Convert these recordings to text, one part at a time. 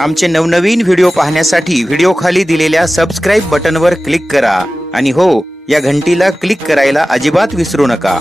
आमचे नवनवीन व्हिडिओ पाहण्यासाठी व्हिडिओ खाली दिलेल्या सबस्क्राइब बटनवर क्लिक करा आणि हो, या घंटीला क्लिक करायला अजिबात विसरू नका।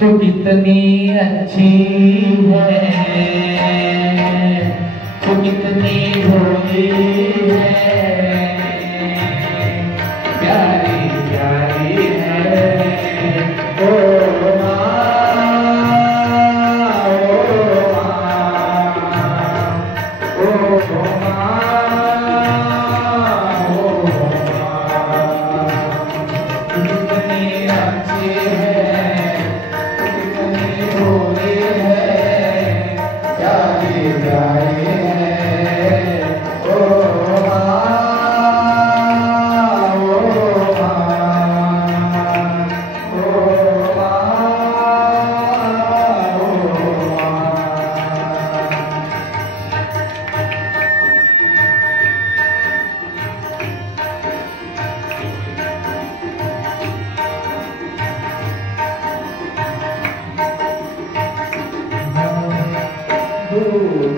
तो कितनी अच्छी है, तो कितनी भोली है, प्यारी प्यारी है। ओ माँ, ओ माँ, ओ माँ, ओ माँ, कितनी अच्छी है,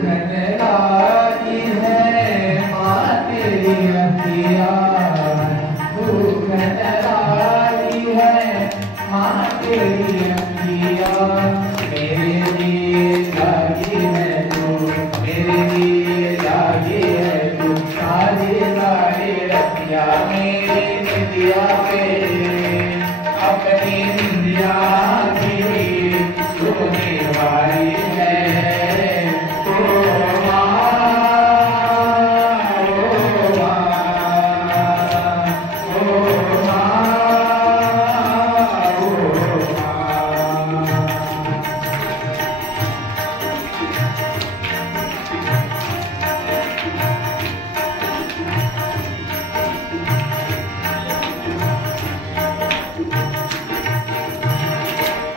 धन लागी है माँ तेरी अखिया, धन लागी है माँ तेरी अखिया। मेरे लिए लागी है तू, मेरे लिए लागी है तू, सारी सारी रखिया मेरी निंदिया पे, अपनी निंदिया की सोने वाली है।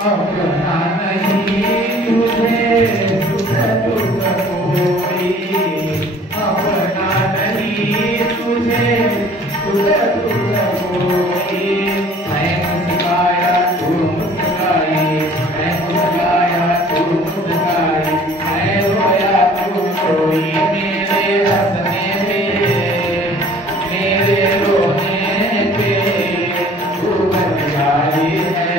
अपना नहीं तुझे सुख दुख कोई, अपना नहीं तुझे सुख दुख कोई। मैं मुस्काया तू मुस्काई, मैं मुस्काया तू मुस्काई, मैं रोया तू रोई। मेरे हंसने पे, मेरे रोने पे तू बलिहारी है।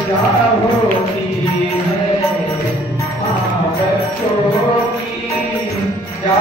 क्या होती है माँ बच्चों की, क्या